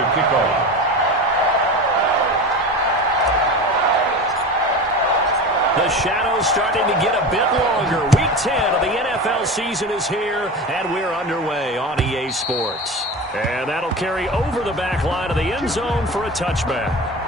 to kick off. The shadow's starting to get a bit longer. Week 10 of the NFL season is here, and we're underway on EA Sports. And that'll carry over the back line of the end zone for a touchback.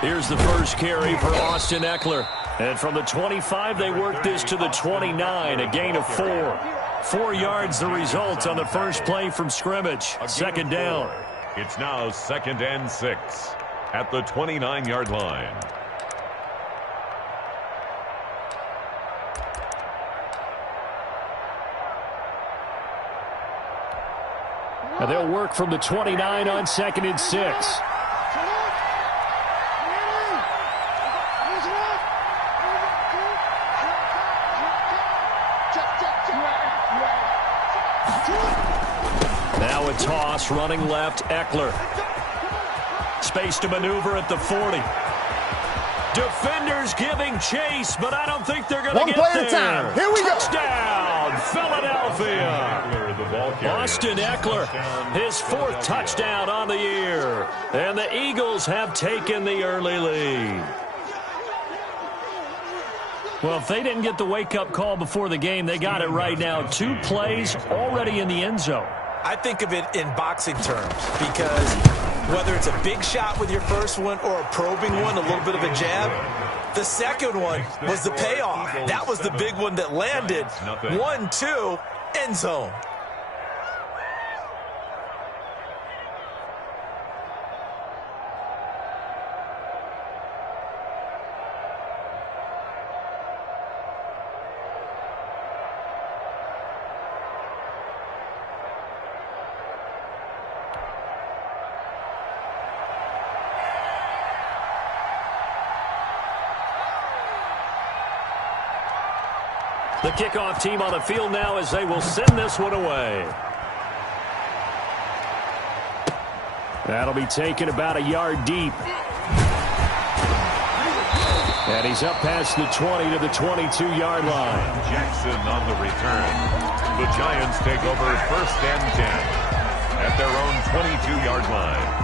Here's the first carry for Austin Eckler. And from the 25, they work this to the 29, a gain of 4. 4 yards the result on the first play from scrimmage. Second down. It's now 2nd and 6 at the 29-yard line. And they'll work from the 29 on 2nd and 6. Now a toss, running left, Eckler. Space to maneuver at the 40. Defenders giving chase, but I don't think they're going to get there. One play at a time. Here we go. Touchdown, Philadelphia. Austin Eckler, his 4th touchdown on the year. And the Eagles have taken the early lead. Well, if they didn't get the wake-up call before the game, they got it right now. 2 plays already in the end zone. I think of it in boxing terms because whether it's a big shot with your first one or a probing one, a little bit of a jab, the second one was the payoff. That was the big one that landed. 1-2, end zone. The kickoff team on the field now as they will send this one away. That'll be taken about a yard deep. And he's up past the 20 to the 22-yard line. Jackson on the return. The Giants take over 1st and 10 at their own 22-yard line.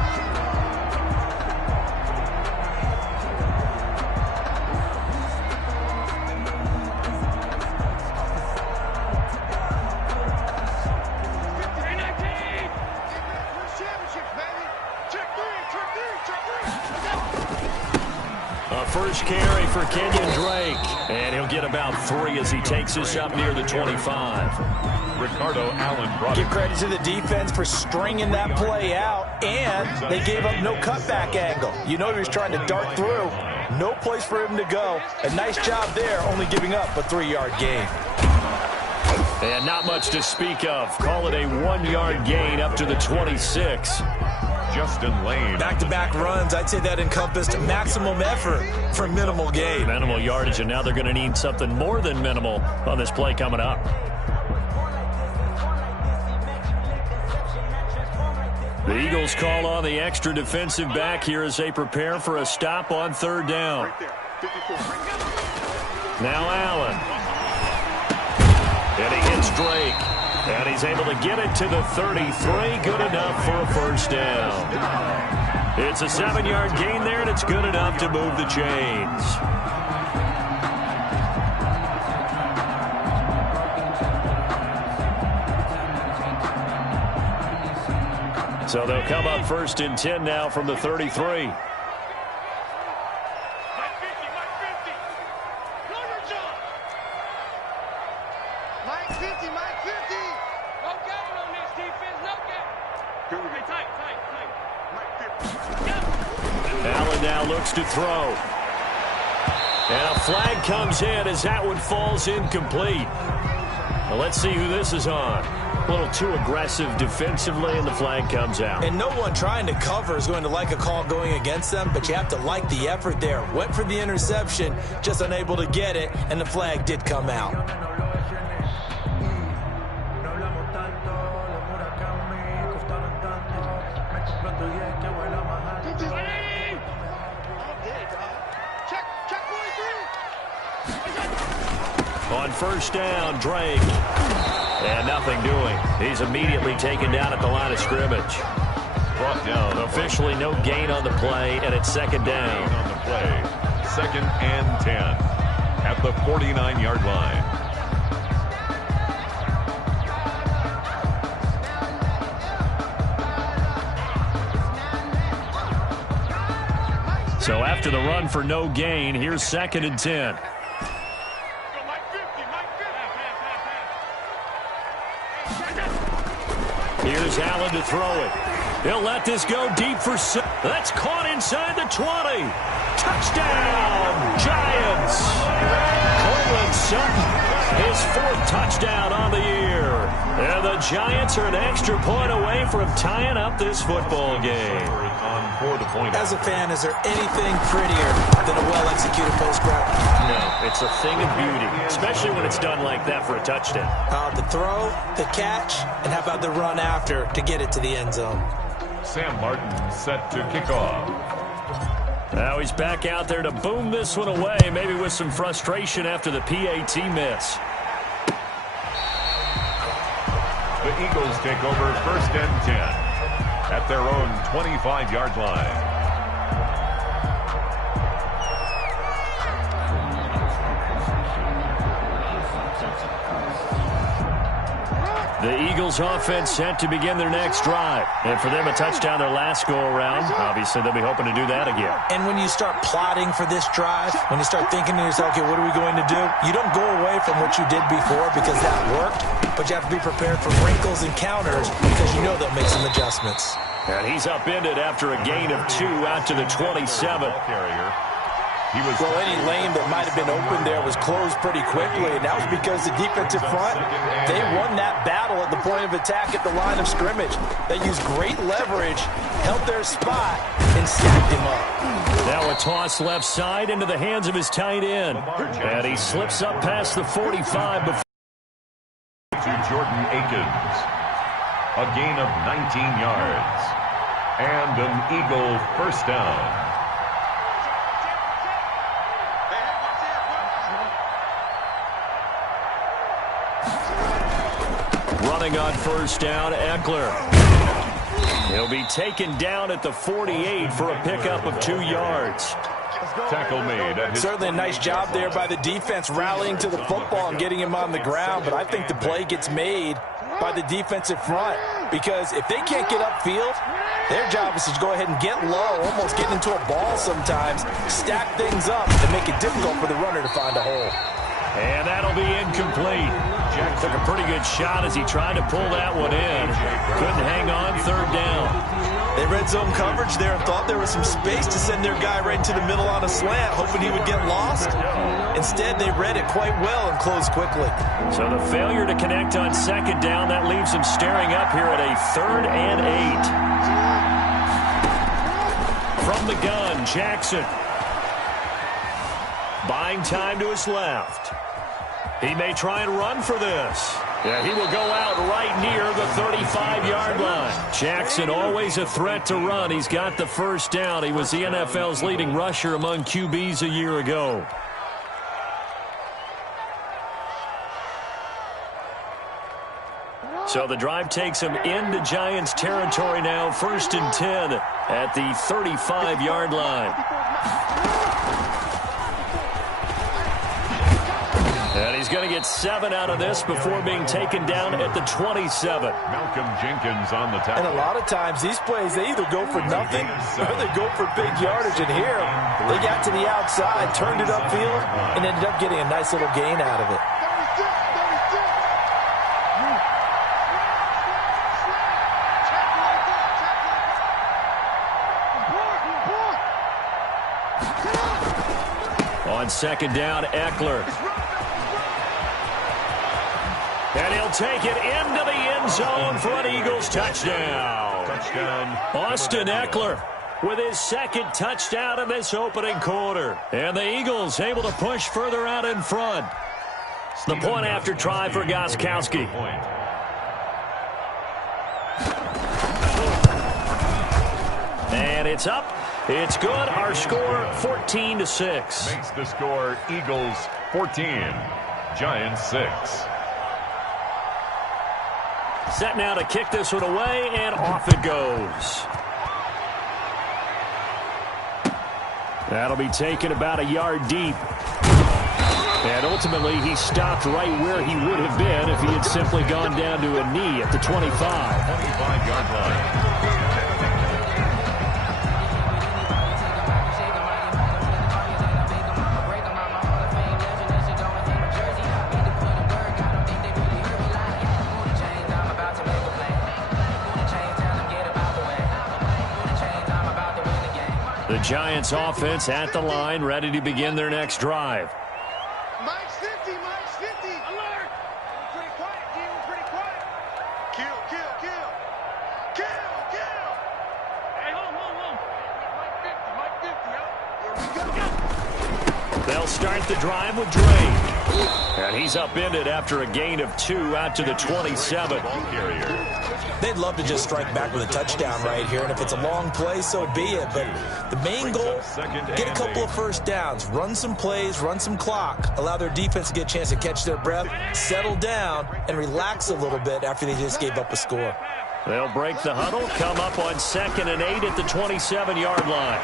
First carry for Kenyon Drake. And he'll get about 3 as he takes this up near the 25. Ricardo Allen brought Give credit to the defense for stringing that play out, and they gave up no cutback angle. You know he was trying to dart through. No place for him to go. A nice job there, only giving up a 3-yard gain. And not much to speak of. Call it a 1-yard gain up to the 26. Justin Lane. Back-to-back runs, I'd say that encompassed maximum effort for minimal gain. Minimal yardage, and now they're going to need something more than minimal on this play coming up. The Eagles call on the extra defensive back here as they prepare for a stop on 3rd down. Now Allen. And he hits Drake. And he's able to get it to the 33. Good enough for a first down. It's a 7-yard gain there, and it's good enough to move the chains. So they'll come up 1st and 10 now from the 33. Allen now looks to throw. And a flag comes in as that one falls incomplete. Now let's see who this is on. A little too aggressive defensively, and the flag comes out. And no one trying to cover is going to like a call going against them, but you have to like the effort there. Went for the interception, just unable to get it, and the flag did come out. On first down, Drake. And nothing doing. He's immediately taken down at the line of scrimmage. Brought down. Officially no gain on the play, and it's second down. On the play. 2nd and 10 at the 49-yard line. So after the run for no gain, here's 2nd and 10. Here's Allen to throw it. He'll let this go deep for... That's caught inside the 20. Touchdown, Giants. Cortland Sutton, his 4th touchdown on the year. And the Giants are an extra point away from tying up this football game. As a fan, is there anything prettier than a well-executed post grab? No, it's a thing of beauty, especially when it's done like that for a touchdown. The throw, the catch, and how about the run after to get it to the end zone? Sam Martin set to kick off. Now he's back out there to boom this one away, maybe with some frustration after the PAT miss. The Eagles take over 1st and 10 at their own 25-yard line. The Eagles offense set to begin their next drive. And for them, a touchdown their last go-around. Obviously, they'll be hoping to do that again. And when you start plotting for this drive, when you start thinking to yourself, okay, what are we going to do? You don't go away from what you did before because that worked, but you have to be prepared for wrinkles and counters because you know they'll make some adjustments. And he's upended after a gain of 2 out to the 27. Well, any lane that might have been open there was closed pretty quickly, and that was because the defensive front, they won that battle at the point of attack at the line of scrimmage. They used great leverage, held their spot, and stacked him up. Now a toss left side into the hands of his tight end. And he slips up past the 45 before. To Jordan Akins. A gain of 19 yards. And an Eagle first down. Running on first down, Eckler. He'll be taken down at the 48 for a pickup of 2 yards. Tackle made. Certainly a nice job there by the defense rallying to the football and getting him on the ground, but I think the play gets made by the defensive front because if they can't get upfield, their job is to go ahead and get low, almost get into a ball sometimes, stack things up and make it difficult for the runner to find a hole. And that'll be incomplete. Jack took a pretty good shot as he tried to pull that one in. Couldn't hang on, 3rd down. They read zone coverage there and thought there was some space to send their guy right into the middle on a slant, hoping he would get lost. Instead, they read it quite well and closed quickly. So the failure to connect on 2nd down, that leaves them staring up here at a 3rd and 8. From the gun, Jackson. Buying time to his left. He may try and run for this. Yeah, he will go out right near the 35-yard line. Jackson, always a threat to run. He's got the first down. He was the NFL's leading rusher among QBs a year ago. So the drive takes him into Giants territory now. 1st and 10 at the 35-yard line. And he's going to get 7 out of this before being taken down at the 27. Malcolm Jenkins on the tackle. And a lot of times these plays, they either go for nothing or they go for big yardage. And here, they got to the outside, turned it upfield, and ended up getting a nice little gain out of it. on second down, Eckler. And he'll take it into the end zone for an Eagles touchdown. Austin Eckler with his second touchdown in this opening quarter. And the Eagles able to push further out in front. The point after try for Gostkowski. And it's up. It's good. Our score 14-6. Makes the score Eagles 14, Giants 6. Set now to kick this one away, and off it goes. That'll be taken about a yard deep. And ultimately, he stopped right where he would have been if he had simply gone down to a knee at the 25. 25-yard line. The Giants offense at the line, ready to begin their next drive. Mike's 50, Mike's 50. Alert! Pretty quiet, G. Pretty quiet. Kill, kill, kill. Kill, kill. Hey, hold. Mike 50, Mike 50, Here we go. They'll start the drive with Dre. And he's upended after a gain of 2 out to the 27. They'd love to just strike back with a touchdown right here, and if it's a long play, so be it. But the main goal, get a couple of first downs, run some plays, run some clock, allow their defense to get a chance to catch their breath, settle down, and relax a little bit after they just gave up a score. They'll break the huddle, come up on 2nd and 8 at the 27-yard line.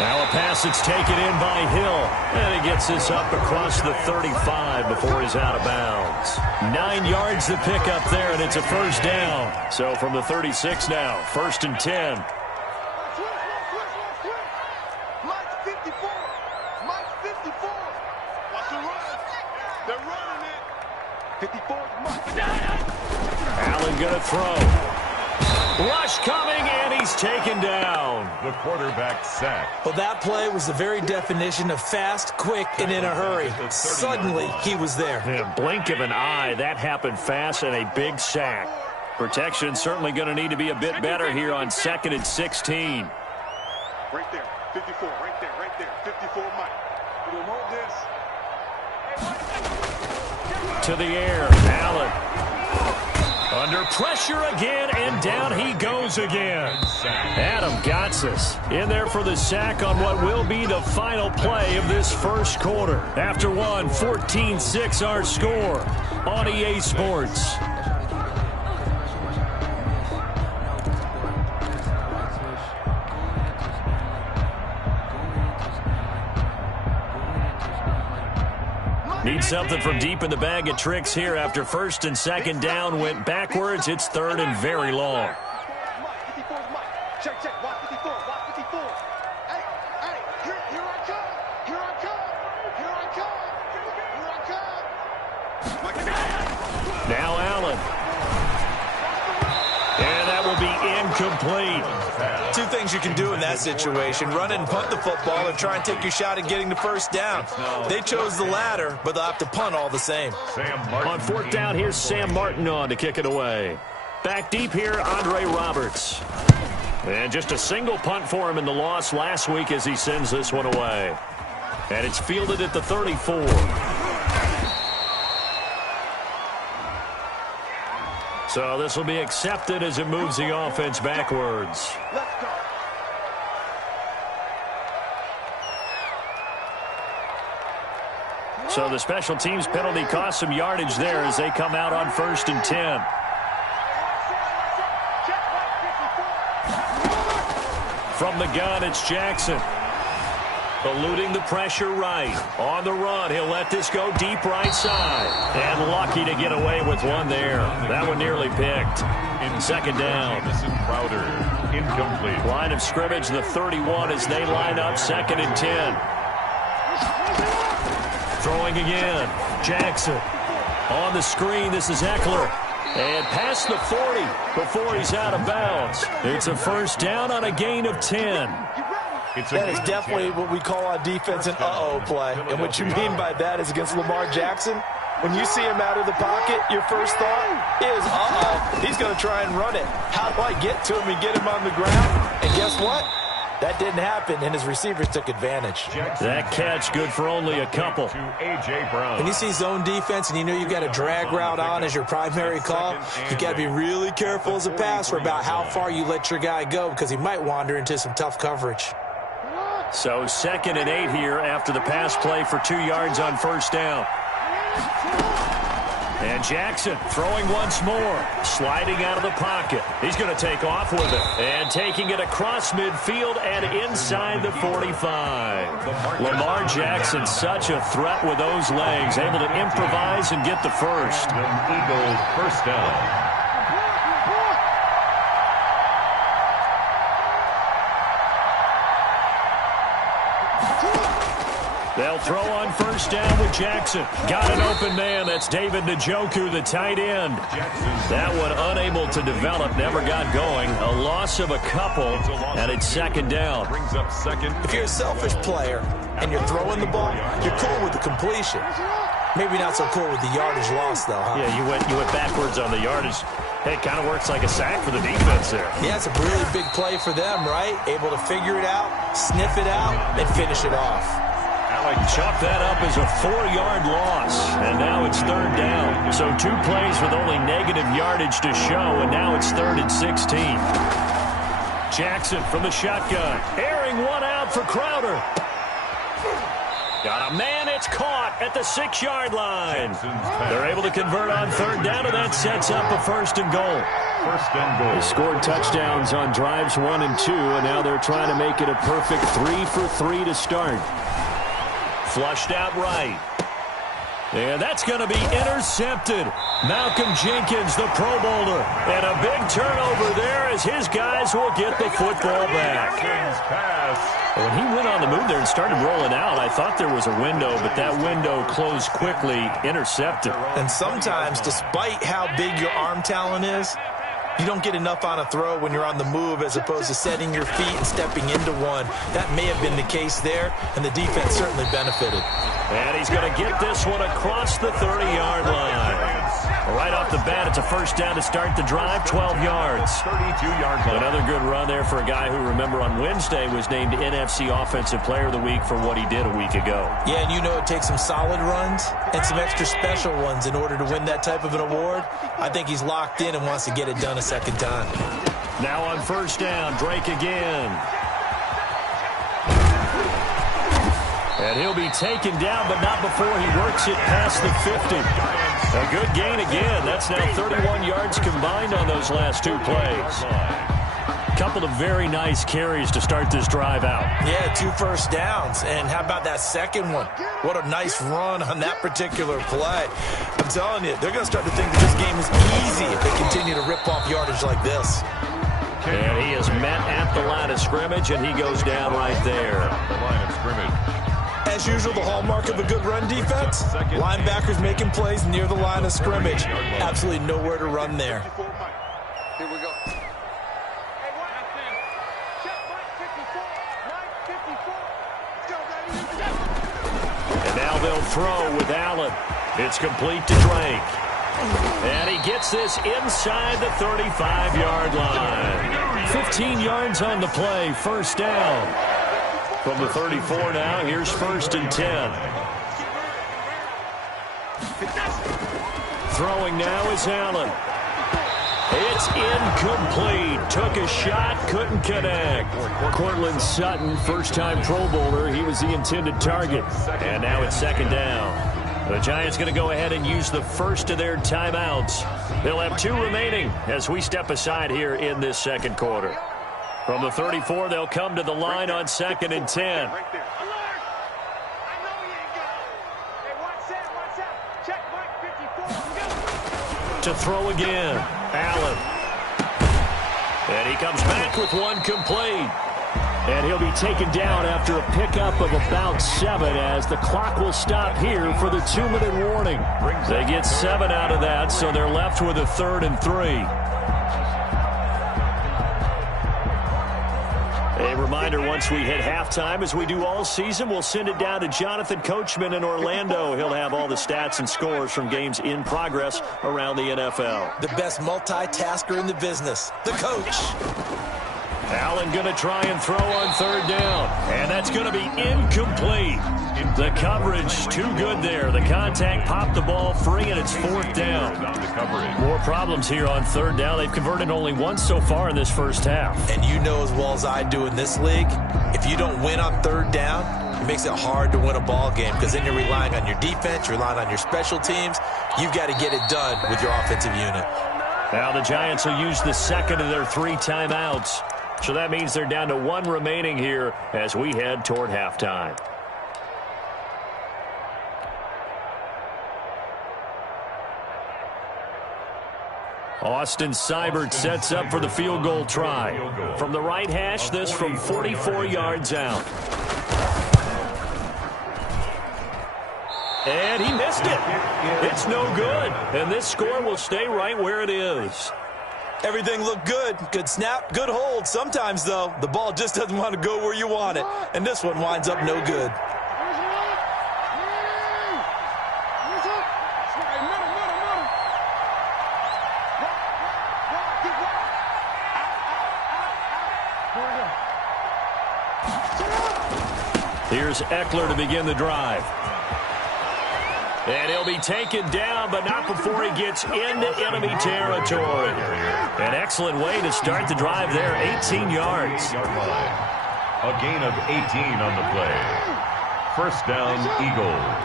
Now a pass that's taken in by Hill, and he gets this up across the 35 before he's out of bounds. 9 yards to pick up there, and it's a first down. So from the 36 now, 1st and 10. Mike's 54. Mike's 54. Watch the run. They're running it. 54 is Mike. Allen going to throw. Rush coming, and he's taken down. The quarterback sacked. Well, that play was the very definition of fast, quick, and in a hurry. Suddenly, he was there. In a blink of an eye, that happened fast, and a big sack. Protection certainly going to need to be a bit better here on 2nd and 16. Right there. 54. Right there. 54 Mike. We're going to roll this. To the air, Allen. Under pressure again, and down he goes again. Adam Gotsis in there for the sack on what will be the final play of this first quarter. After one, 14-6 our score on EA Sports. Need something from deep in the bag of tricks here after 1st and 2nd down went backwards. It's 3rd and very long. 54 is Mike. Check. Watch 54. Watch 54. Hey. Here I come. Here I come. Now Allen. And that will be incomplete. 2 things you can do in that situation: run and punt the football and try and take your shot at getting the first down. They chose the latter, but they'll have to punt all the same. On 4th down, here's Sam Martin on to kick it away. Back deep here, Andre Roberts. And just a single punt for him in the loss last week as he sends this one away. And it's fielded at the 34. So this will be accepted as it moves the offense backwards. Let's go. So the special teams penalty cost some yardage there as they come out on 1st and 10. From the gun, it's Jackson. Eluding the pressure right. On the run, he'll let this go deep right side. And lucky to get away with one there. That one nearly picked. In 2nd down. Crowder, incomplete. Line of scrimmage, the 31 as they line up 2nd and 10. Throwing again. Jackson. On the screen, this is Eckler. And past the 40 before he's out of bounds. It's a first down on a gain of 10. That is definitely what we call on defense an uh-oh play. And what you mean by that is against Lamar Jackson, when you see him out of the pocket, your first thought is, uh-oh, he's going to try and run it. How do I get to him and get him on the ground? And guess what? That didn't happen, and his receivers took advantage. That catch good for only a couple. When you see zone defense and you know you've got a drag route on as your primary call, you got to be really careful as a passer about how far you let your guy go because he might wander into some tough coverage. So 2nd and 8 here after the pass play for 2 yards on first down. And Jackson throwing once more, sliding out of the pocket. He's going to take off with it. And taking it across midfield and inside the 45. Lamar Jackson, such a threat with those legs, able to improvise and get the first. Eagles first down. They'll throw on first down with Jackson. Got an open man. That's David Njoku, the tight end. That one unable to develop, never got going. A loss of a couple, and it's 2nd down. If you're a selfish player and you're throwing the ball, you're cool with the completion. Maybe not so cool with the yardage loss, though, huh? Yeah, you went backwards on the yardage. Hey, it kind of works like a sack for the defense there. Yeah, it's a really big play for them, right? Able to figure it out, sniff it out, and finish it off. Chop that up as a 4-yard loss, and now it's 3rd down. So 2 plays with only negative yardage to show, and now it's 3rd and 16. Jackson from the shotgun, airing one out for Crowder. Got a man, it's caught at the 6-yard line. They're able to convert on 3rd down, and that sets up a 1st and goal. They scored touchdowns on drives 1 and 2, and now they're trying to make it a perfect 3 for 3 to start. Flushed out right. And that's going to be intercepted. Malcolm Jenkins, the Pro Bowler. And a big turnover there as his guys will get the football back. When he went on the move there and started rolling out, I thought there was a window, but that window closed quickly, intercepted. And sometimes, despite how big your arm talent is, you don't get enough on a throw when you're on the move as opposed to setting your feet and stepping into one. That may have been the case there, and the defense certainly benefited. And he's going to get this one across the 30-yard line. Right off the bat, it's a 1st down to start the drive, 12 yards. 32-yard line. Another good run there for a guy who, remember, on Wednesday was named NFC Offensive Player of the Week for what he did a week ago. Yeah, and you know it takes some solid runs and some extra special ones in order to win that type of an award. I think he's locked in and wants to get it done a 2nd time. Now on 1st down, Drake again. And he'll be taken down, but not before he works it past the 50. A good gain again. That's now 31 yards combined on those last 2 plays. A couple of very nice carries to start this drive out. Yeah, 2 first downs. And how about that second one? What a nice run on that particular play. I'm telling you, they're going to start to think that this game is easy if they continue to rip off yardage like this. And he is met at the line of scrimmage, and he goes down right there. The line of scrimmage. As usual, the hallmark of a good run defense, linebackers making plays near the line of scrimmage. Absolutely nowhere to run there. Here we go. And now they'll throw with Allen. It's complete to Drake. And he gets this inside the 35-yard line. 15 yards on the play, 1st down. From the 34 now, here's 1st and 10. Throwing now is Allen. It's incomplete. Took a shot, couldn't connect. Cortland Sutton, first-time Pro Bowler. He was the intended target. And now it's 2nd down. The Giants going to go ahead and use the first of their timeouts. They'll have 2 remaining as we step aside here in this 2nd quarter. From the 34, they'll come to the line on 2nd and 10. To throw again, Allen. And he comes back with one complete. And he'll be taken down after a pickup of about 7 as the clock will stop here for the 2-minute warning. They get 7 out of that, so they're left with a 3rd and 3. A reminder, once we hit halftime, as we do all season, we'll send it down to Jonathan Coachman in Orlando. He'll have all the stats and scores from games in progress around the NFL. The best multitasker in the business, the coach. Allen going to try and throw on third down, and that's going to be incomplete. The coverage too good there. The contact popped the ball free, and it's fourth down. More problems here on third down. They've converted only once so far in this first half. And you know as well as I do in this league, if you don't win on third down, it makes it hard to win a ball game because then you're relying on your defense, you're relying on your special teams. You've got to get it done with your offensive unit. Now the Giants will use the second of their 3 timeouts. So that means they're down to 1 remaining here as we head toward halftime. Austin Seibert sets up for the field goal try. From the right hash, this from 44 yards out. And he missed it. It's no good. And this score will stay right where it is. Everything looked good. Good snap, good hold. Sometimes, though, the ball just doesn't want to go where you want it. And this one winds up no good. Here's Eckler to begin the drive. And he'll be taken down, but not before he gets into enemy territory. An excellent way to start the drive there, 18 yards. A gain of 18 on the play. First down, Eagles.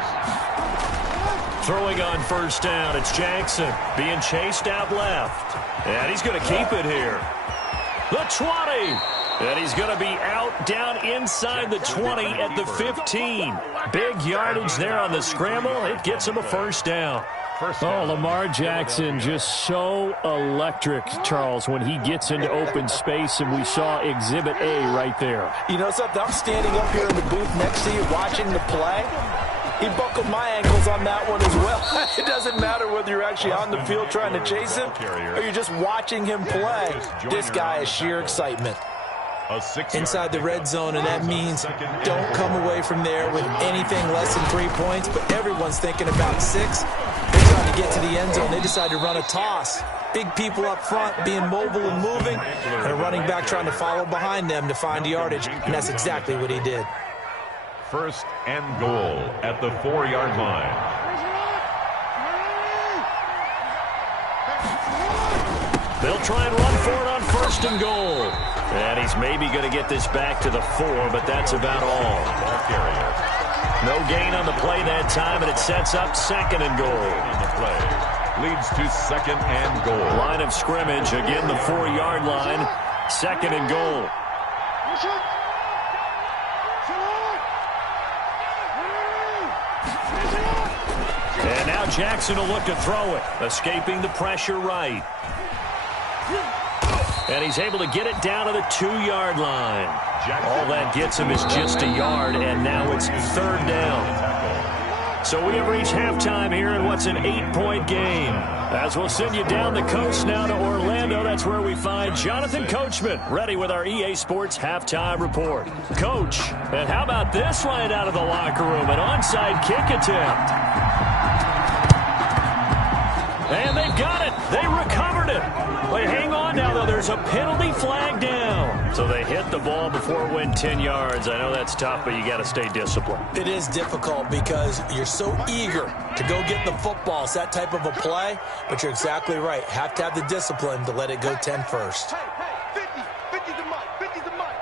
Throwing on first down, it's Jackson being chased out left. And he's going to keep it here. The 20. And he's going to be out down inside the 20 at the 15. Big yardage there on the scramble. It gets him a first down. Oh, Lamar Jackson just so electric, Charles, when he gets into open space, and we saw Exhibit A right there. You know something? I'm standing up here in the booth next to you watching the play. He buckled my ankles on that one as well. It doesn't matter whether you're actually on the field trying to chase him or you're just watching him play. This guy is sheer excitement. Inside the red zone, and that means don't come away from there with anything less than 3 points, but everyone's thinking about 6. They're trying to get to the end zone. They decide to run a toss. Big people up front being mobile and moving, and a running back trying to follow behind them to find yardage, and that's exactly what he did. First and goal at the 4-yard line. They'll try and run for it on first and goal. And he's maybe going to get this back to the 4, but that's about all. No gain on the play that time, and it sets up second and goal. On the play leads to second and goal. Line of scrimmage, again the 4-yard line. Second and goal. And now Jackson will look to throw it, escaping the pressure right. And he's able to get it down to the 2-yard line. All that gets him is just a yard, and now it's third down. So we have reached halftime here in what's an 8-point game. As we'll send you down the coast now to Orlando, that's where we find Jonathan Coachman, ready with our EA Sports halftime report. Coach, and how about this right out of the locker room? An onside kick attempt. And they've got it. They recovered it. They hang on now, though. There's a penalty flag down. So they hit the ball before it went 10 yards. I know that's tough, but you got to stay disciplined. It is difficult because you're so eager to go get the football. It's that type of a play, but you're exactly right. Have to have the discipline to let it go 10 first. Hey, 50 the mic, 50 the mic.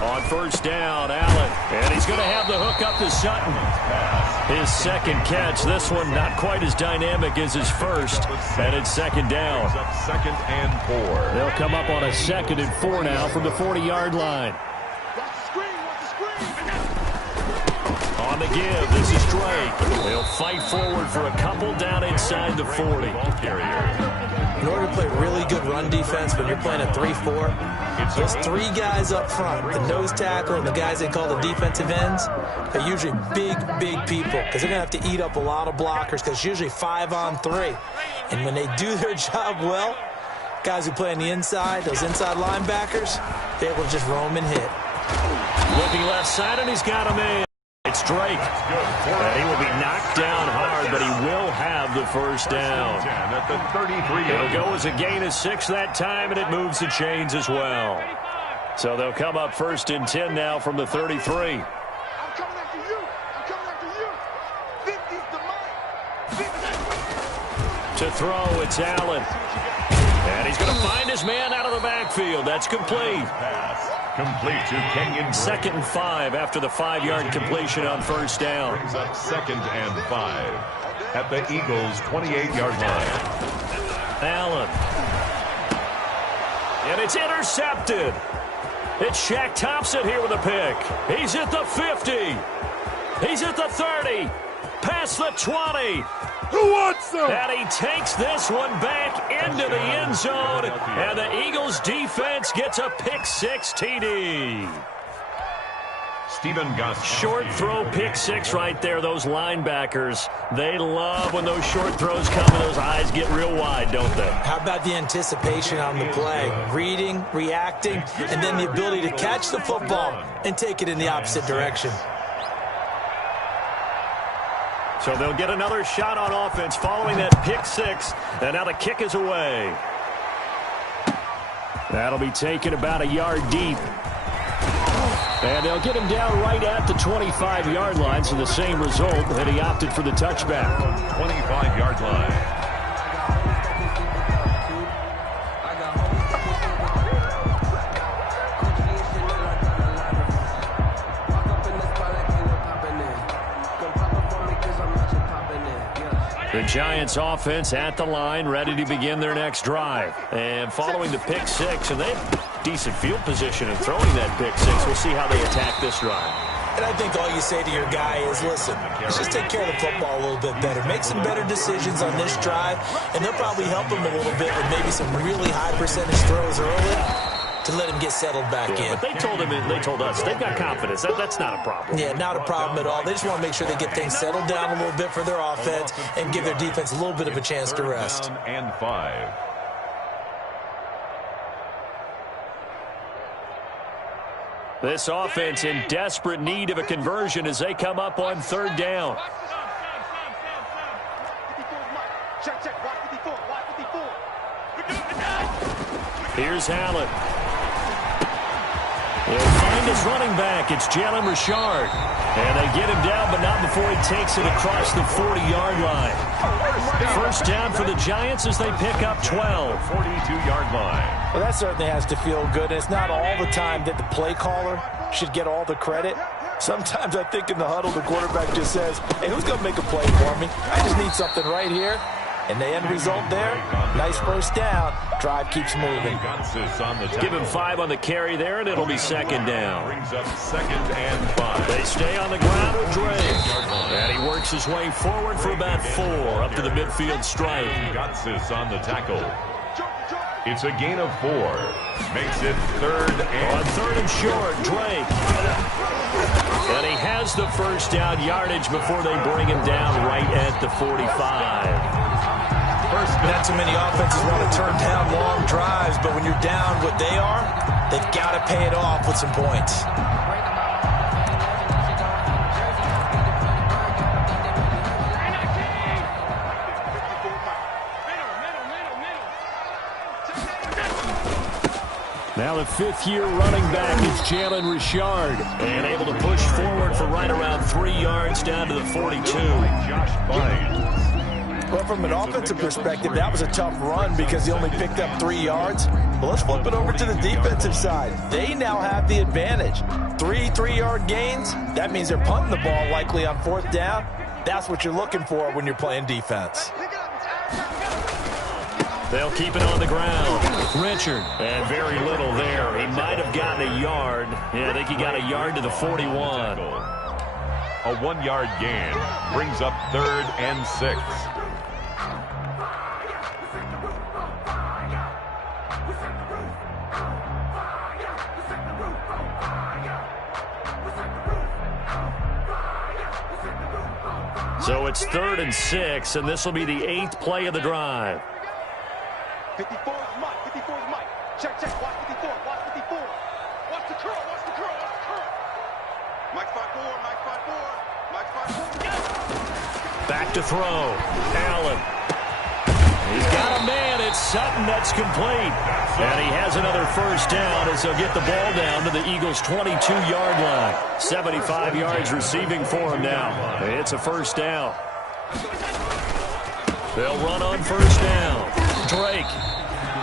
On first down, Allen. And he's going to have the hook up to Sutton. His second catch. This one not quite as dynamic as his first. And it's second down. Second and 4. They'll come up on a 2nd and 4 now from the 40-yard line. Watch the screen, watch the screen. On the give, this is Drake. They'll fight forward for a couple down inside the 40. In order to play really good run defense when you're playing a 3-4, those 3 guys up front, the nose tackle and the guys they call the defensive ends, they're usually big people because they're going to have to eat up a lot of blockers because it's usually 5-on-3. And when they do their job well, Guys who play on the inside, those inside linebackers, they're able to just roam and hit. Looking left side, and he's got him in. It's Drake. And he will be knocked down hard, but he will have the first down. At the 33. It'll go as a gain of 6 that time, and it moves the chains as well. So they'll come up 1st and 10 now from the 33. I'm coming after you. I'm coming after you. 50's the mic. To throw, it's Allen. And he's going to find his man out of the backfield. That's complete. Pass. Complete to Kenyon. 2nd and 5 after the 5-yard completion on 1st down. Brings up 2nd and 5 at the Eagles' 28-yard line. Allen. And it's intercepted. It's Shaq Thompson here with a pick. He's at the 50. He's at the 30. Past the 20. Who wants some? And he takes this one back into the end zone. And the Eagles defense gets a pick-6 TD. Stephen Goss. Short throw, pick-6 right there. Those linebackers, they love when those short throws come and those eyes get real wide, don't they? How about the anticipation on the play? Reading, reacting, and then the ability to catch the football and take it in the opposite direction. So they'll get another shot on offense following that pick-6, and now the kick is away. That'll be taken about a yard deep. And they'll get him down right at the 25-yard line, so the same result, and he opted for the touchback. 25-yard line. The Giants offense at the line, ready to begin their next drive. And following the pick-6, and they have decent field position and throwing that pick-6. We'll see how they attack this drive. And I think all you say to your guy is, listen, let's just take care of the football a little bit better. Make some better decisions on this drive, and they'll probably help him a little bit with maybe some really high percentage throws early to let him get settled back in. But they told us, they've got confidence. That's not a problem. Yeah, not a problem at all. They just want to make sure they get things settled down a little bit for their offense and give their defense a little bit of a chance to rest. 3rd and 5. This offense in desperate need of a conversion as they come up on 3rd down. Here's Allen. He'll find his running back. It's Jalen Richard. And they get him down, but not before he takes it across the 40-yard line. 1st down for the Giants as they pick up 12. 42-yard line. Well, that certainly has to feel good. It's not all the time that the play caller should get all the credit. Sometimes I think in the huddle, the quarterback just says, hey, who's going to make a play for me? I just need something right here. And the end result there, nice 1st down. Drive keeps moving. Give him 5 on the carry there, and it'll be 2nd down. Brings up 2nd and 5. They stay on the ground with Drake. And he works his way forward for about 4 up to the midfield stripe. Gotsis on the tackle. It's a gain of 4. Makes it 3rd and... On 3rd and short, Drake. And he has the 1st down yardage before they bring him down right at the 45. Not too many offenses want to turn down long drives, but when you're down what they are, they've got to pay it off with some points. Now the 5th-year running back is Jalen Richard. And able to push forward for right around 3 yards down to the 42. Josh Bynes. Well, from an offensive perspective, that was a tough run because he only picked up 3 yards. But let's flip it over to the defensive side. They now have the advantage. 3 3-yard gains, that means they're punting the ball likely on 4th down. That's what you're looking for when you're playing defense. They'll keep it on the ground. Richard, and very little there. He might have gotten a yard. Yeah, I think he got a yard to the 41. A 1-yard gain brings up 3rd and 6. So it's 3rd and 6, and this will be the 8th play of the drive. 54 is Mike. 54 is Mike. Check. Watch 54. Watch 54. Watch the curl. Watch the curl. Watch the curl. Mike 5-4. Mike 5-4. Mike 5-4. Back to throw. Allen. He's got a man. It's Sutton that's complete. And he has another first down as they'll get the ball down to the Eagles' 22-yard line. 75 yards receiving for him now. It's a first down. They'll run on first down. Drake.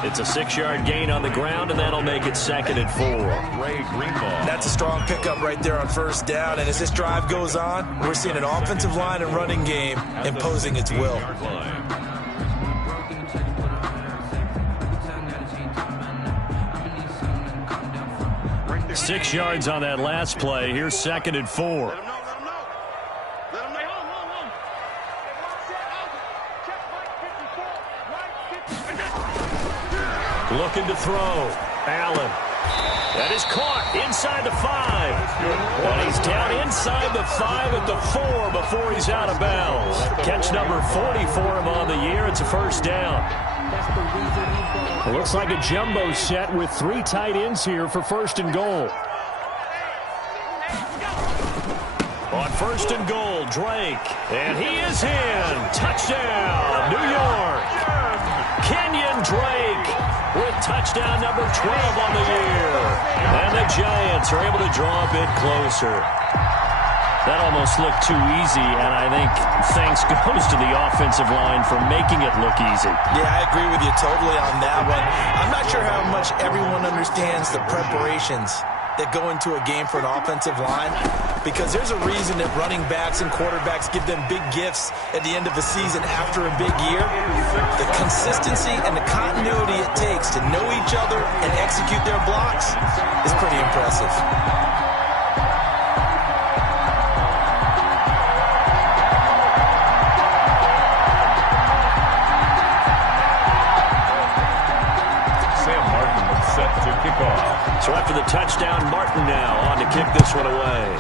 It's a 6-yard gain on the ground, and that'll make it 2nd and 4. Ray Greenlaw. That's a strong pickup right there on first down. And as this drive goes on, we're seeing an offensive line and running game imposing its will. 6 yards on that last play. Here's 2nd and 4. Let him know. Let him know. Home. Check Mike 54. Looking to throw. Allen. That is caught inside the 5. And he's down inside the 5 at the 4 before he's out of bounds. Catch number 40 for him on the year. It's a first down. It looks like a jumbo set with 3 tight ends here for 1st and goal. On 1st and goal, Drake. And he is in. Touchdown, New York. Kenyon Drake with touchdown number 12 on the year. And the Giants are able to draw a bit closer. That almost looked too easy, and I think thanks goes to the offensive line for making it look easy. Yeah, I agree with you totally on that one. I'm not sure how much everyone understands the preparations that go into a game for an offensive line, because there's a reason that running backs and quarterbacks give them big gifts at the end of the season after a big year. The consistency and the continuity it takes to know each other and execute their blocks is pretty impressive. So after the touchdown, Martin now on to kick this one away.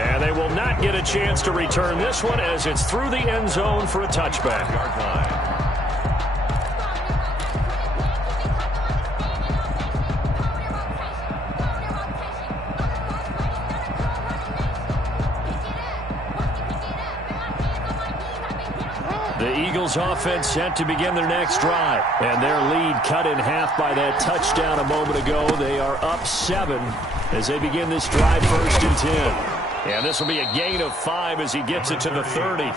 And they will not get a chance to return this one as it's through the end zone for a touchback. The Eagles offense set to begin their next drive. And their lead cut in half by that touchdown a moment ago. They are up 7 as they begin this drive 1st and 10. And this will be a gain of 5 as he gets it to the 30.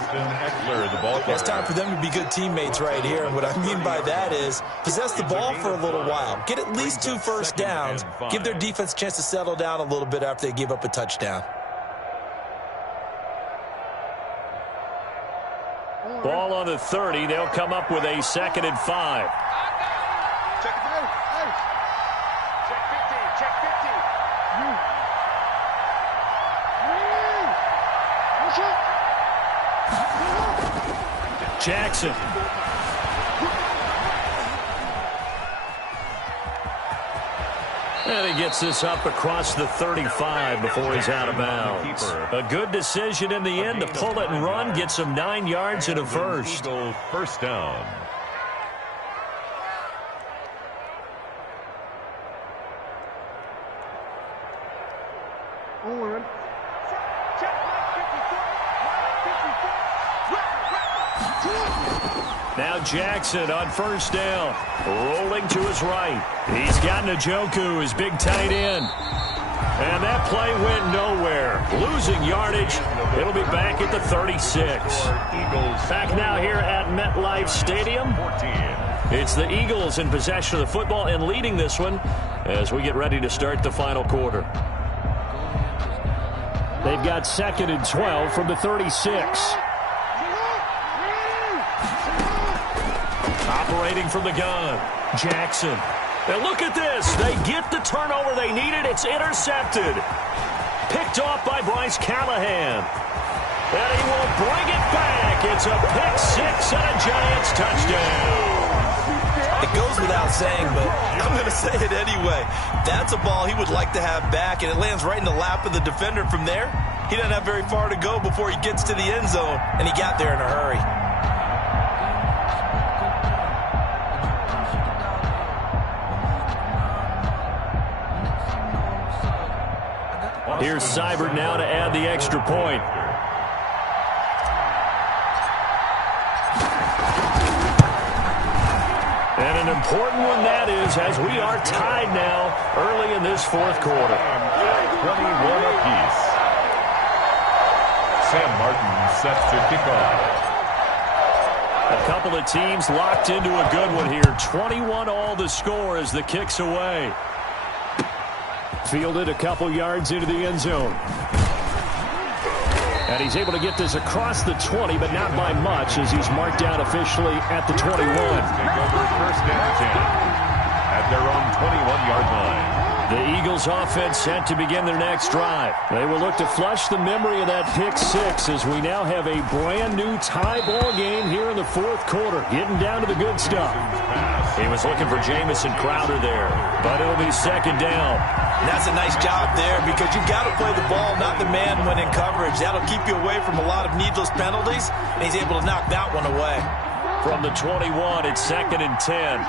It's time for them to be good teammates right here. And what I mean by that is possess the ball for a little while. Get at least 2 first downs. Give their defense a chance to settle down a little bit after they give up a touchdown. Ball on the 30. They'll come up with a 2nd and 5. Check 15. Jackson. And he gets this up across the 35 before he's out of bounds. A good decision in the end to pull it and run, get some 9 yards and a first. First down. Now Jackson on first down, rolling to his right. He's got Njoku, his big tight end. And that play went nowhere. Losing yardage. It'll be back at the 36. Back now here at MetLife Stadium. It's the Eagles in possession of the football and leading this one as we get ready to start the final quarter. They've got 2nd and 12 from the 36. Operating from the gun, Jackson. And look at this. They get the turnover they needed. It's intercepted. Picked off by Bryce Callahan. And he will bring it back. It's a pick 6 and a Giants touchdown. It goes without saying, but I'm going to say it anyway. That's a ball he would like to have back, and it lands right in the lap of the defender from there. He doesn't have very far to go before he gets to the end zone, and he got there in a hurry. Here's Seibert now to add the extra point. And an important one that is, as we are tied now early in this fourth quarter. 21 apiece. Sam Martin set to kick off. A couple of teams locked into a good one here. 21 all the score as the kick's away. Fielded a couple yards into the end zone. And he's able to get this across the 20, but not by much, as he's marked down officially at the 21. Take over first and 10 at their own 21-yard line. The Eagles offense set to begin their next drive. They will look to flush the memory of that pick six as we now have a brand new tie ball game here in the fourth quarter, getting down to the good stuff. He was looking for Jamison Crowder there, but it'll be second down. And that's a nice job there because you've got to play the ball, not the man when in coverage. That'll keep you away from a lot of needless penalties, and he's able to knock that one away. From the 21, it's second and 10.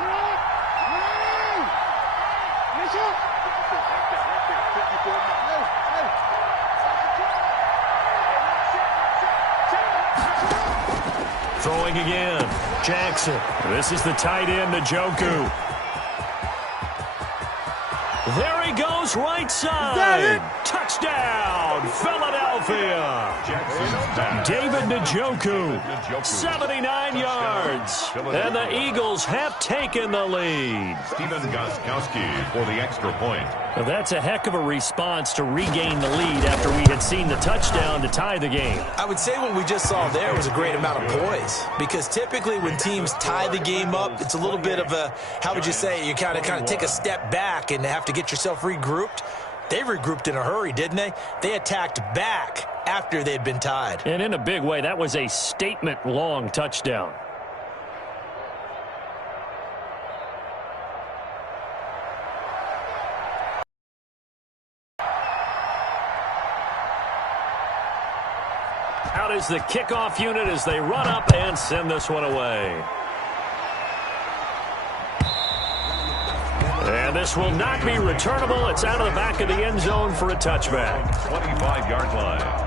Throwing again, Jackson. This is the tight end, Njoku. There he goes, right side. Touchdown, Philadelphia. David Njoku, 79 yards. And the Eagles have taken the lead. Steven Gostkowski for the extra point. Well, that's a heck of a response to regain the lead after we had seen the touchdown to tie the game. I would say what we just saw there was a great amount of poise, because typically when teams tie the game up, it's a little bit of a, how would you say, you kind of take a step back and have to get yourself regrouped. They regrouped in a hurry, didn't they? They attacked back after they'd been tied. And in a big way, that was a statement-long touchdown. Out is the kickoff unit as they run up and send this one away. And this will not be returnable. It's out of the back of the end zone for a touchback. 25-yard line.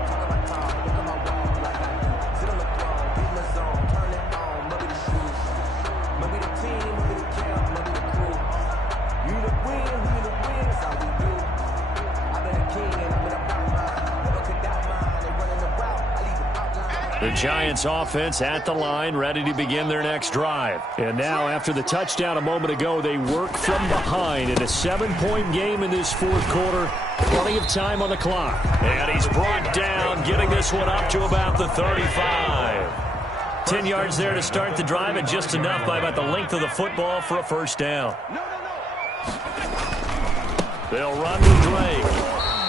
The Giants offense at the line, ready to begin their next drive. And now, after the touchdown a moment ago, they work from behind in a 7-point game in this fourth quarter. Plenty of time on the clock. And he's brought down, getting this one up to about the 35. 10 yards there to start the drive, and just enough by about the length of the football for a first down. They'll run to Drake.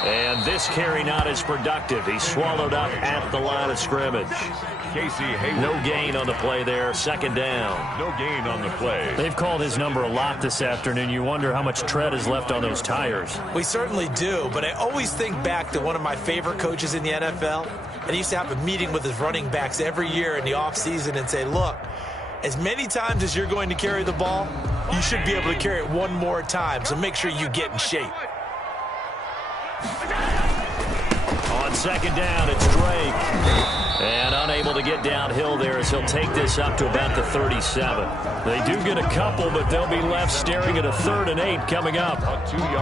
And this carry not as productive. He's swallowed up at the line of scrimmage. Casey Hayward. No gain on the play there. Second down. No gain on the play. They've called his number a lot this afternoon. You wonder how much tread is left on those tires. We certainly do, but I always think back to one of my favorite coaches in the NFL. And he used to have a meeting with his running backs every year in the offseason and say, look, as many times as you're going to carry the ball, you should be able to carry it one more time, so make sure you get in shape. On second down, it's Drake. And unable to get downhill there as he'll take this up to about the 37. They do get a couple, but they'll be left staring at a 3rd and 8 coming up.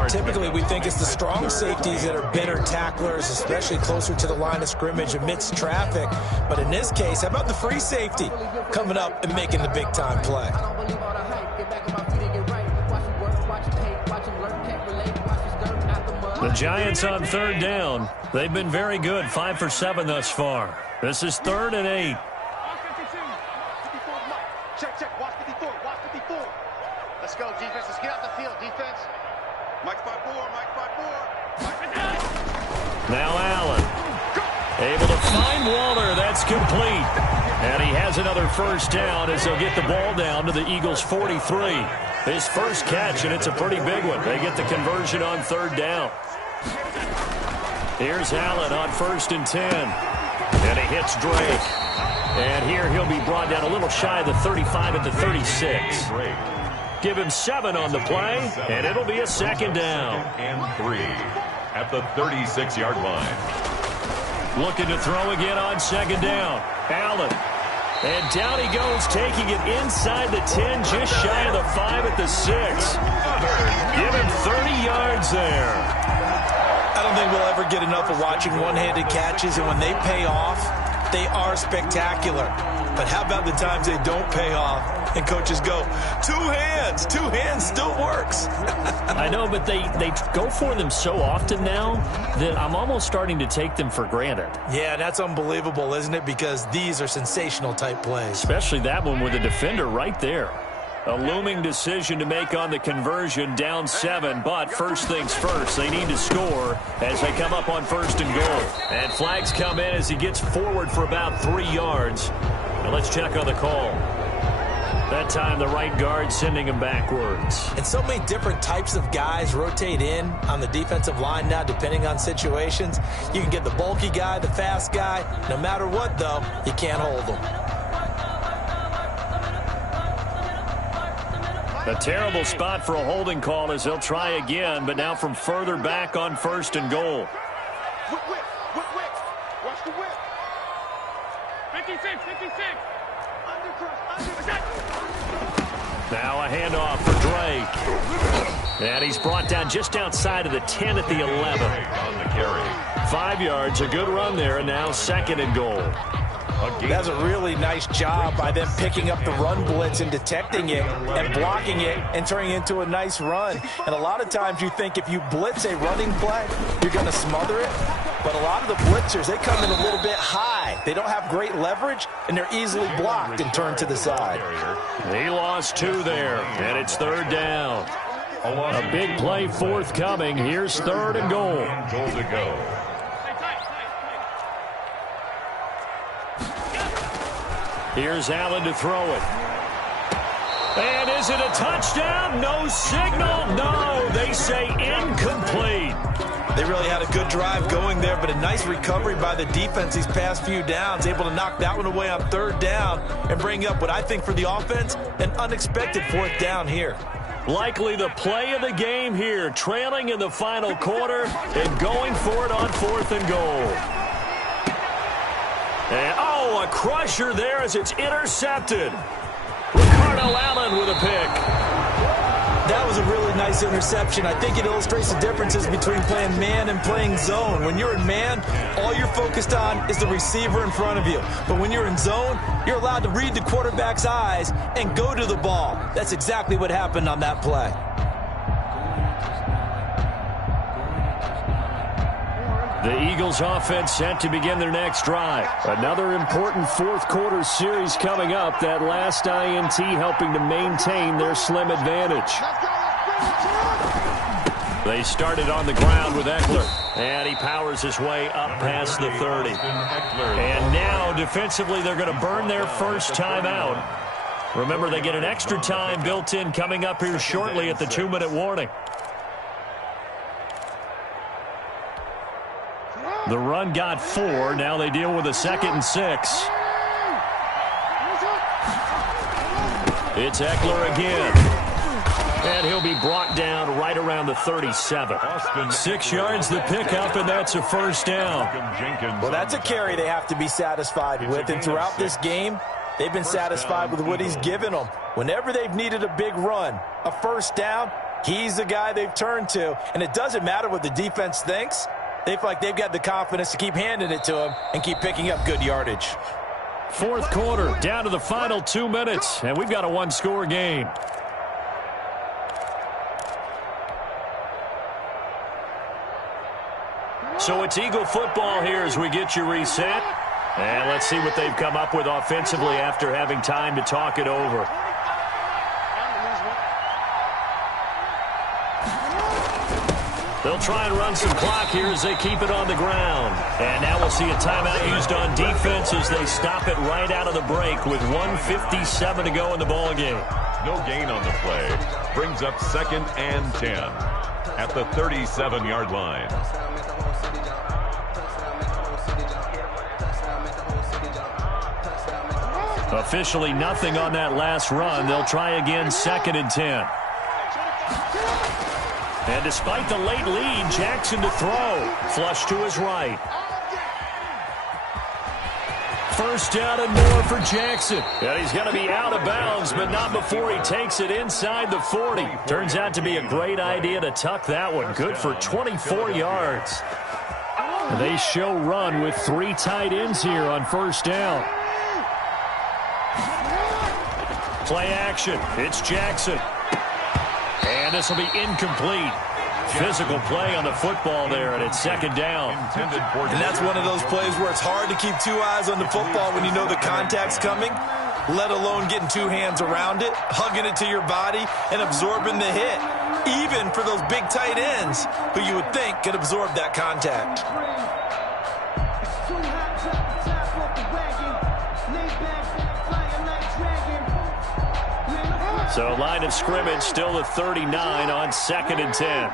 Typically, we think it's the strong safeties that are better tacklers, especially closer to the line of scrimmage amidst traffic. But in this case, how about the free safety coming up and making the big-time play? The Giants on 3rd down. They've been very good, 5 for 7 thus far. This is 3rd and 8. Check. Watch 54. Watch 54. Let's go, defense. Let's get out the field, defense. Mike 5-4. Now Allen. Able to find Waller. That's complete. And he has another first down as they'll get the ball down to the Eagles' 43. His first catch, and it's a pretty big one. They get the conversion on 3rd down. Here's Allen on 1st and 10. And he hits Drake. And here he'll be brought down a little shy of the 35 at the 36. Give him 7 on the play, and it'll be a 2nd down. And 3 at the 36-yard line. Looking to throw again on 2nd down. Allen. And down he goes, taking it inside the 10, just shy of the 5 at the 6. Give him 30 yards there. I don't think we'll ever get enough of watching one-handed catches, and when they pay off, they are spectacular. But how about the times they don't pay off and coaches go, 2 hands, 2 hands still works. I know, but they go for them so often now that I'm almost starting to take them for granted. Yeah, that's unbelievable, isn't it? Because these are sensational type plays. Especially that one with the defender right there. A looming decision to make on the conversion, down 7, but first things first, they need to score as they come up on 1st and goal. And flags come in as he gets forward for about 3 yards. Now let's check on the call. That time the right guard sending him backwards. And so many different types of guys rotate in on the defensive line now depending on situations. You can get the bulky guy, the fast guy. No matter what, though, you can't hold them. A terrible spot for a holding call as they'll try again, but now from further back on 1st and goal. Whip. Watch the whip. 56. Now a handoff for Drake. And he's brought down just outside of the 10 at the 11. On the carry. 5 yards, a good run there, and now 2nd and goal. That's a really nice job by them picking up the run blitz and detecting it and blocking it and turning it into a nice run. And a lot of times you think if you blitz a running play, you're going to smother it. But a lot of the blitzers, they come in a little bit high. They don't have great leverage, and they're easily blocked and turned to the side. He lost 2 there, and it's 3rd down. A big play forthcoming. Here's 3rd and goal. Goal to go. Here's Allen to throw it. And is it a touchdown? No signal. No, they say incomplete. They really had a good drive going there, but a nice recovery by the defense these past few downs, able to knock that one away on 3rd down and bring up what I think for the offense, an unexpected 4th down here. Likely the play of the game here, trailing in the final quarter and going for it on 4th and goal. And, a crusher there as it's intercepted. Ricardo Allen with a pick. That was a really nice interception. I think it illustrates the differences between playing man and playing zone. When you're in man, all you're focused on is the receiver in front of you. But when you're in zone, you're allowed to read the quarterback's eyes and go to the ball. That's exactly what happened on that play. The Eagles offense set to begin their next drive. Another important 4th quarter series coming up. That last INT helping to maintain their slim advantage. They started on the ground with Eckler. And he powers his way up past the 30. And now defensively they're going to burn their first time out. Remember, they get an extra time built in coming up here shortly at the 2-minute warning. The run got 4. Now they deal with a 2nd and 6. It's Eckler again. And he'll be brought down right around the 37. 6 yards the pickup, and that's a 1st down. Well, that's a carry they have to be satisfied with. And throughout this game, they've been satisfied with what he's given them. Whenever they've needed a big run, a 1st down, he's the guy they've turned to. And it doesn't matter what the defense thinks. They feel like they've got the confidence to keep handing it to him and keep picking up good yardage. 4th quarter, down to the final 2 minutes, and we've got a 1-score game. So it's Eagle football here as we get you reset. And let's see what they've come up with offensively after having time to talk it over. They'll try and run some clock here as they keep it on the ground. And now we'll see a timeout used on defense as they stop it right out of the break with 1:57 to go in the ballgame. No gain on the play. Brings up 2nd and 10 at the 37-yard line. Officially nothing on that last run. They'll try again 2nd and 10. And despite the late lead, Jackson to throw. Flush to his right. 1st down and more for Jackson. And he's going to be out of bounds, but not before he takes it inside the 40. Turns out to be a great idea to tuck that one. Good for 24 yards. They show run with 3 tight ends here on 1st down. Play action. It's Jackson. And this will be incomplete. Physical play on the football there, and it's 2nd down. And that's one of those plays where it's hard to keep 2 eyes on the football when you know the contact's coming, let alone getting 2 hands around it, hugging it to your body, and absorbing the hit. Even for those big tight ends who you would think could absorb that contact. So line of scrimmage still at 39 on 2nd and 10.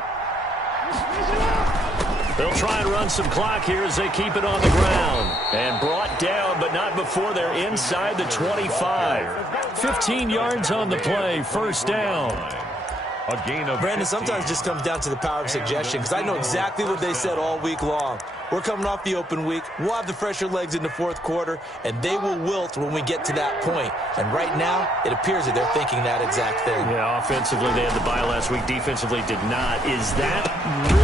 They'll try and run some clock here as they keep it on the ground. And brought down, but not before they're inside the 25. 15 yards on the play, 1st down. A gain of Brandon, sometimes just comes down to the power of suggestion, because I know exactly what they said all week long. We're coming off the open week. We'll have the fresher legs in the 4th quarter, and they will wilt when we get to that point. And right now, it appears that they're thinking that exact thing. Yeah, offensively, they had the bye last week. Defensively, did not. Is that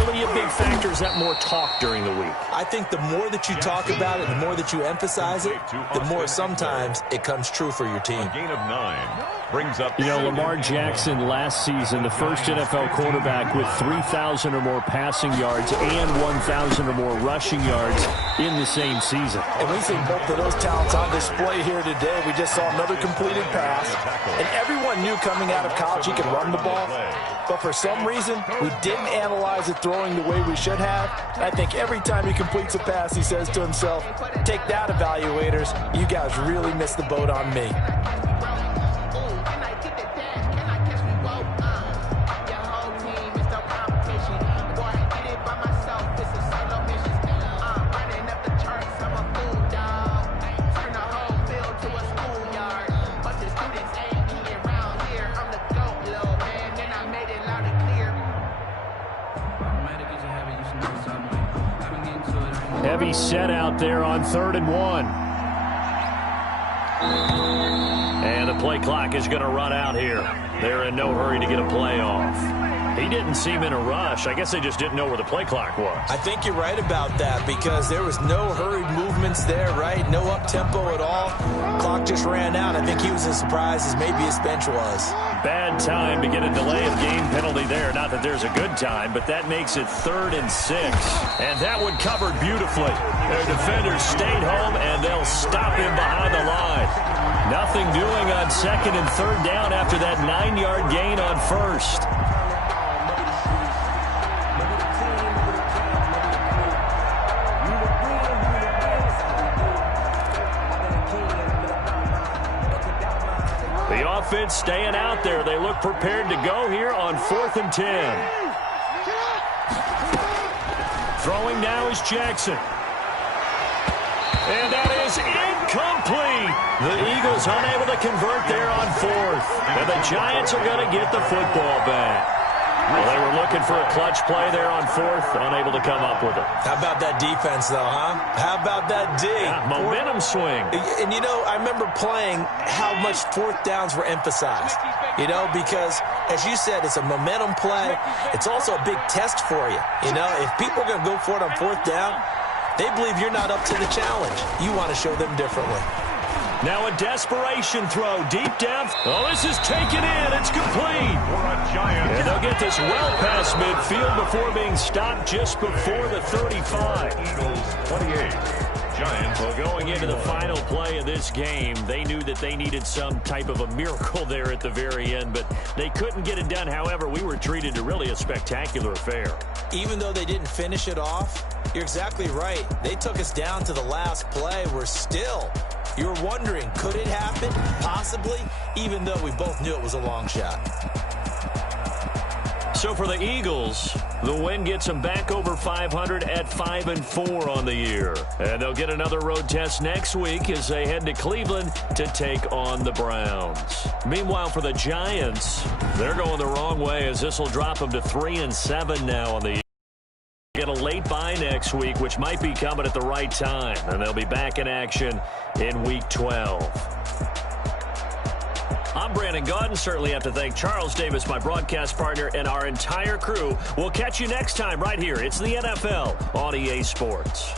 really a big factor? Is that more talk during the week? I think the more that you talk about it, the more that you emphasize it, the more sometimes it comes true for your team. A gain of 9 brings up. You know, Lamar Jackson last season, the first NFL quarterback with 3,000 or more passing yards and 1,000 or more rushing yards in the same season. And we've seen both of those talents on display here today. We just saw another completed pass. And everyone knew coming out of college he could run the ball. But for some reason, we didn't analyze it throwing the way we should have. I think every time he completes a pass, he says to himself, take that, evaluators. You guys really missed the boat on me. Heavy set out there on 3rd and 1. And the play clock is going to run out here. They're in no hurry to get a play off. He didn't seem in a rush. I guess they just didn't know where the play clock was. I think you're right about that, because there was no hurried movements there, right? No up-tempo at all. Clock just ran out. I think he was as surprised as maybe his bench was. Bad time to get a delay of game penalty there. Not that there's a good time, but that makes it 3rd and 6. And that one covered beautifully. Their defenders stayed home, and they'll stop him behind the line. Nothing doing on 2nd and 3rd down after that 9-yard gain on 1st. Offense staying out there. They look prepared to go here on 4th and 10. Throwing now is Jackson. And that is incomplete. The Eagles unable to convert there on 4th. And the Giants are going to get the football back. Well, they were looking for a clutch play there on 4th, unable to come up with it. How about that defense, though, huh? How about that D? Yeah, momentum swing. And, you know, I remember playing how much 4th downs were emphasized, you know, because, as you said, it's a momentum play. It's also a big test for you. You know, if people are going to go for it on 4th down, they believe you're not up to the challenge. You want to show them differently. Now a desperation throw deep down. Oh, this is taken in. It's complete. And they'll get this well past midfield before being stopped just before the 35. Eagles 28. Giants. Well, going into the final play of this game, they knew that they needed some type of a miracle there at the very end, but they couldn't get it done. However, we were treated to really a spectacular affair. Even though they didn't finish it off, you're exactly right. They took us down to the last play. We're still... You're wondering, could it happen? Possibly, even though we both knew it was a long shot. So for the Eagles, The win gets them back over 500 at 5-4 on the year. And they'll get another road test next week as they head to Cleveland to take on the Browns. Meanwhile, for the Giants, they're going the wrong way as this will drop them to 3-7 now on the year. Get a late bye next week, which might be coming at the right time, and they'll be back in action in Week 12. I'm Brandon Gaudin. Certainly have to thank Charles Davis, my broadcast partner, and our entire crew. We'll catch you next time right here. It's the NFL on EA Sports.